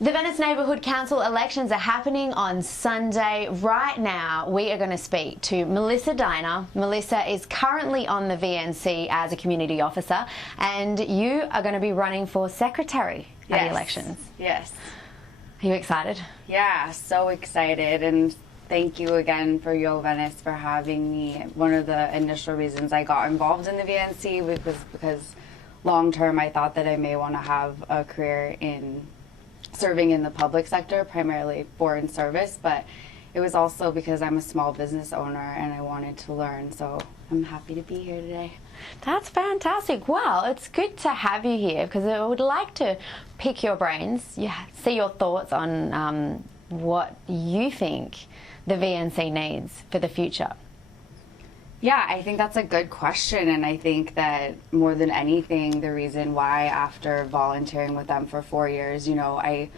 The Venice Neighbourhood Council elections are happening on Sunday. Right now, we are going to speak to Melissa DINER. Melissa is currently on the VNC as a community officer, and you are going to be running for secretary at the elections. Yes. Are you excited? Yeah, so excited, and thank you again for Yo Venice for having me. One of the initial reasons I got involved in the VNC was because long term I thought that I may want to have a career in serving in the public sector, primarily foreign service, but it was also because I'm a small business owner and I wanted to learn, so I'm happy to be here today. That's fantastic. Well, it's good to have you here because I would like to pick your brains, see your thoughts on what you think the VNC needs for the future. Yeah, I think that's a good question, and I think that more than anything, the reason why after volunteering with them for 4 years, you know, I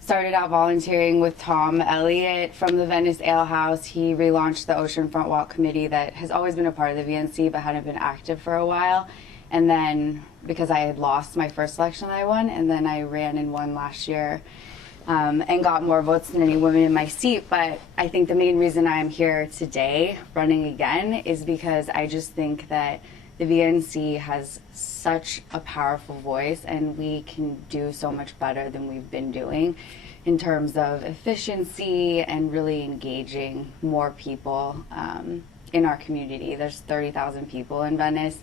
started out volunteering with Tom Elliott from the Venice Ale House. He relaunched the Oceanfront Walk Committee that has always been a part of the VNC but hadn't been active for a while. And then, because I had lost my first election that I won, and then I ran and won last year, and got more votes than any woman in my seat. But I think the main reason I'm here today running again is because I just think that the VNC has such a powerful voice and we can do so much better than we've been doing in terms of efficiency and really engaging more people in our community. There's 30,000 people in Venice.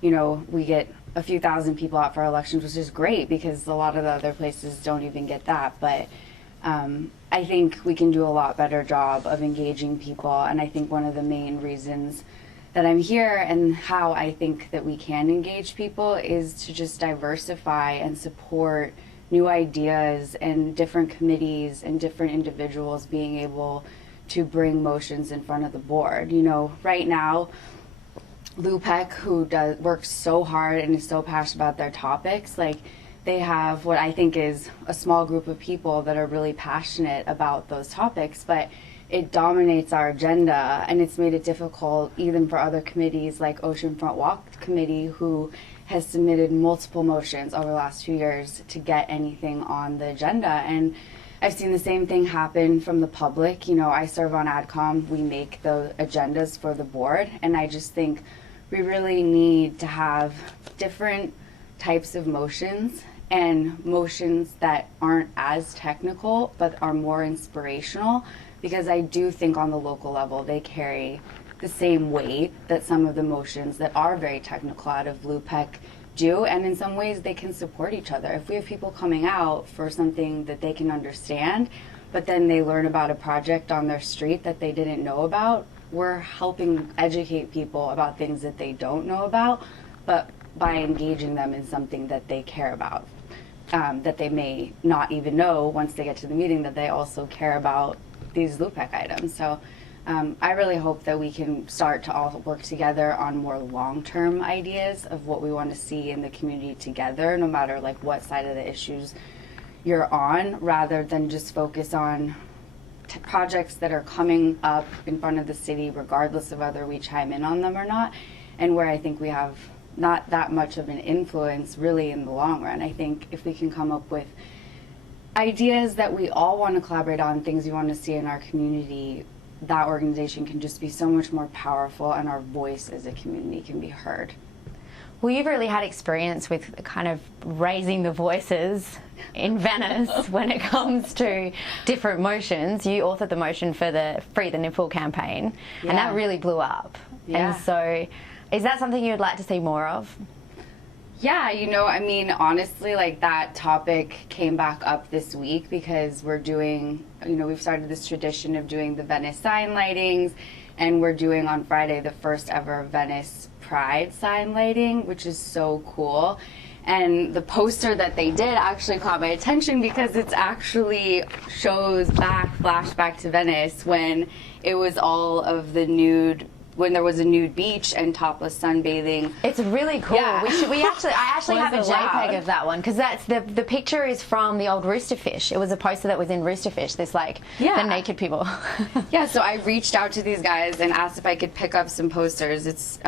You know, we get a few thousand people out for our elections, which is great because a lot of the other places don't even get that. But I think we can do a lot better job of engaging people. And I think one of the main reasons that I'm here and how I think that we can engage people is to just diversify and support new ideas and different committees and different individuals being able to bring motions in front of the board. You know, right now, Lupec, who works so hard and is so passionate about their topics, like they have what I think is a small group of people that are really passionate about those topics, but it dominates our agenda and it's made it difficult even for other committees like Oceanfront Walk Committee, who has submitted multiple motions over the last 2 years to get anything on the agenda. And I've seen the same thing happen from the public. You know, I serve on AdCom, we make the agendas for the board, and I just think we really need to have different types of motions and motions that aren't as technical but are more inspirational, because I do think on the local level they carry the same weight that some of the motions that are very technical out of Lupec do, and in some ways they can support each other. If we have people coming out for something that they can understand, but then they learn about a project on their street that they didn't know about, we're helping educate people about things that they don't know about, but by engaging them in something that they care about, that they may not even know once they get to the meeting that they also care about these Lupec items. So I really hope that we can start to all work together on more long-term ideas of what we want to see in the community together, no matter like what side of the issues you're on, rather than just focus on projects that are coming up in front of the city regardless of whether we chime in on them or not, and where I think we have not that much of an influence really in the long run. I think if we can come up with ideas that we all want to collaborate on, things we want to see in our community, that organization can just be so much more powerful and our voice as a community can be heard. Well, you've really had experience with kind of raising the voices in Venice when it comes to different motions. You authored the motion for the Free the Nipple campaign, and that really blew up. Yeah. And so, is that something you would like to see more of? Yeah, you know, I mean, honestly, like that topic came back up this week because we're doing, you know, we've started this tradition of doing the Venice sign lightings, and we're doing on Friday the first ever Venice Pride sign lighting, which is so cool. And the poster that they did actually caught my attention because it's actually shows flashback to Venice when it was all of the nude, when there was a nude beach and topless sunbathing. It's really cool. Yeah. I actually have a allowed. JPEG of that one because that's the picture is from the old Roosterfish. It was a poster that was in Roosterfish. This like the naked people. Yeah. So I reached out to these guys and asked if I could pick up some posters. It's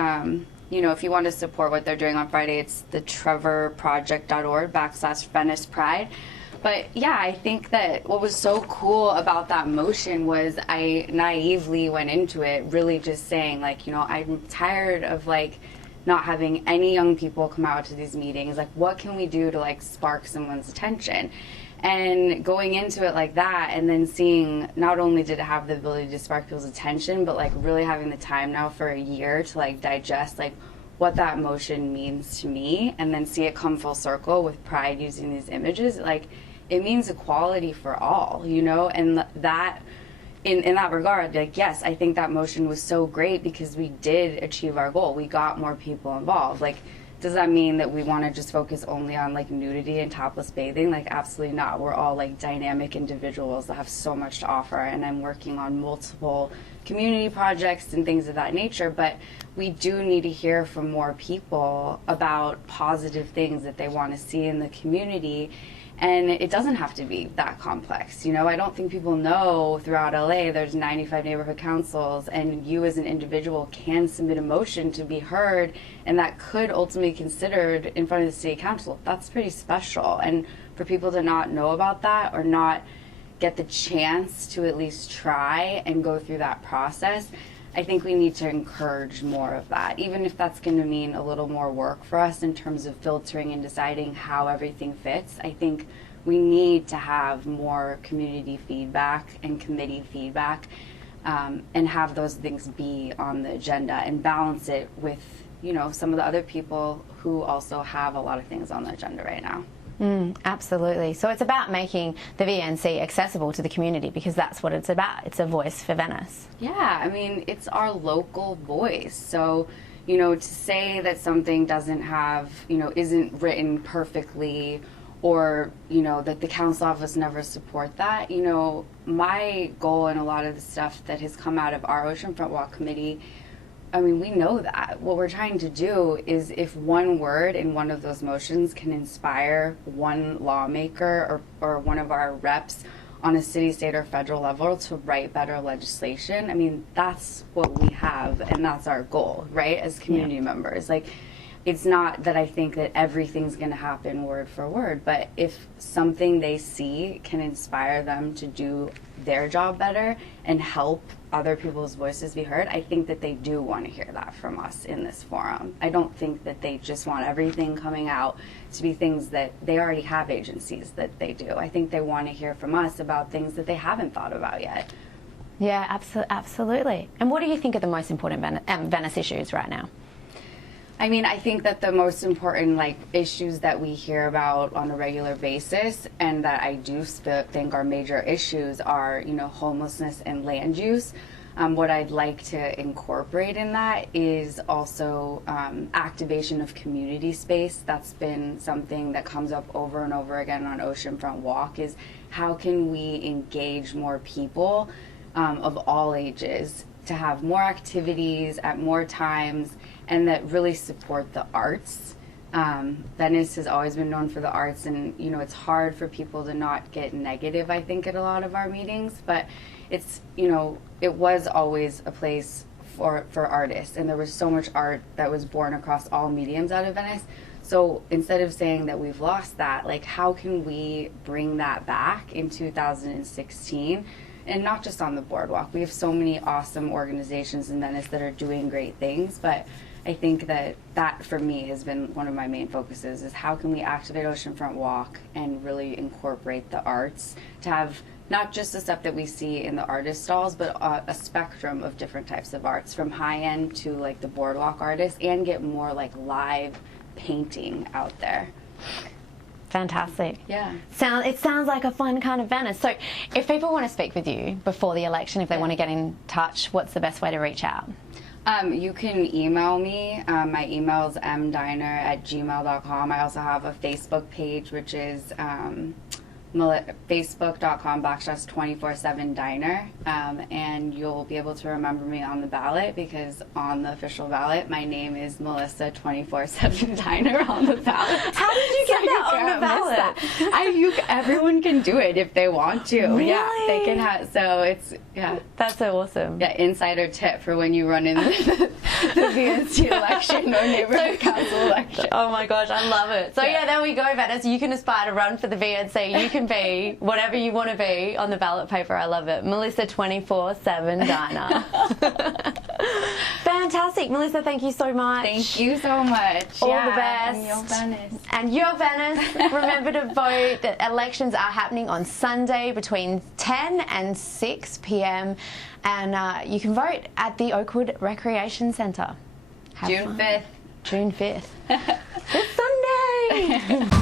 you know, if you want to support what they're doing on Friday, it's the trevorproject.org/Venice Pride. But yeah, I think that what was so cool about that motion was I naively went into it really just saying, like, you know, I'm tired of like not having any young people come out to these meetings. Like, what can we do to like spark someone's attention? And going into it like that, and then seeing not only did it have the ability to spark people's attention, but like really having the time now for a year to like digest like what that motion means to me, and then see it come full circle with Pride using these images. Like, it means equality for all, you know, and that in that regard, like, yes, I think that motion was so great because we did achieve our goal. We got more people involved. Like, does that mean that we want to just focus only on like nudity and topless bathing? Like, absolutely not. We're all like dynamic individuals that have so much to offer, and I'm working on multiple community projects and things of that nature, but we do need to hear from more people about positive things that they want to see in the community. And it doesn't have to be that complex. You know, I don't think people know throughout LA there's 95 neighborhood councils, and you as an individual can submit a motion to be heard, and that could ultimately be considered in front of the city council. That's pretty special. And for people to not know about that, or not get the chance to at least try and go through that process, I think we need to encourage more of that, even if that's going to mean a little more work for us in terms of filtering and deciding how everything fits. I think we need to have more community feedback and committee feedback, and have those things be on the agenda, and balance it with, you know, some of the other people who also have a lot of things on the agenda right now. Absolutely. So it's about making the VNC accessible to the community, because that's what it's about. It's a voice for Venice. Yeah, I mean, it's our local voice. So, you know, to say that something doesn't have, you know, isn't written perfectly, or, you know, that the council office never support that, you know, my goal and a lot of the stuff that has come out of our Oceanfront Walk Committee, I mean, we know that. What we're trying to do is, if one word in one of those motions can inspire one lawmaker or one of our reps on a city, state, or federal level to write better legislation, I mean, that's what we have, and that's our goal, right, as community members. Like, it's not that I think that everything's going to happen word for word, but if something they see can inspire them to do their job better and help other people's voices be heard, I think that they do want to hear that from us in this forum. I don't think that they just want everything coming out to be things that they already have agencies that they do. I think they want to hear from us about things that they haven't thought about yet. Yeah, absolutely. And what do you think are the most important Venice issues right now? I mean, I think that the most important like issues that we hear about on a regular basis, and that I do think are major issues, are, you know, homelessness and land use. What I'd like to incorporate in that is also activation of community space. That's been something that comes up over and over again on Oceanfront Walk, is how can we engage more people of all ages to have more activities at more times, and that really support the arts. Venice has always been known for the arts, and, you know, it's hard for people to not get negative, I think, at a lot of our meetings, but it's, you know, it was always a place for artists, and there was so much art that was born across all mediums out of Venice. So instead of saying that we've lost that, like, how can we bring that back in 2016? And not just on the boardwalk. We have so many awesome organizations in Venice that are doing great things, but I think that for me has been one of my main focuses, is how can we activate Oceanfront Walk and really incorporate the arts to have not just the stuff that we see in the artist stalls, but a spectrum of different types of arts, from high-end to like the boardwalk artists, and get more like live painting out there. Fantastic. Yeah. It sounds like a fun kind of Venice. So if people want to speak with you before the election, if they want to get in touch, what's the best way to reach out? You can email me. My email is mdiner@gmail.com. I also have a Facebook page, which is facebook.com/247diner, and you'll be able to remember me on the ballot, because on the official ballot my name is Melissa 247 Diner on the ballot. How did you get that on the ballot. Everyone can do it if they want to. Really? Yeah, they can have. So it's That's so awesome. Yeah, insider tip for when you run in the VNC election or neighborhood council election. Oh my gosh, I love it. So yeah, there we go, Venice. You can aspire to run for the VNC. You can be whatever you want to be on the ballot paper. I love it. Melissa 24/7 Diner. Fantastic. Melissa, thank you so much. Thank you so much. All the best. And your Venice. And your Venice. Remember to vote. The elections are happening on Sunday between 10 and 6 p.m. And you can vote at the Oakwood Recreation Centre. June 5th. June 5th. It's Sunday.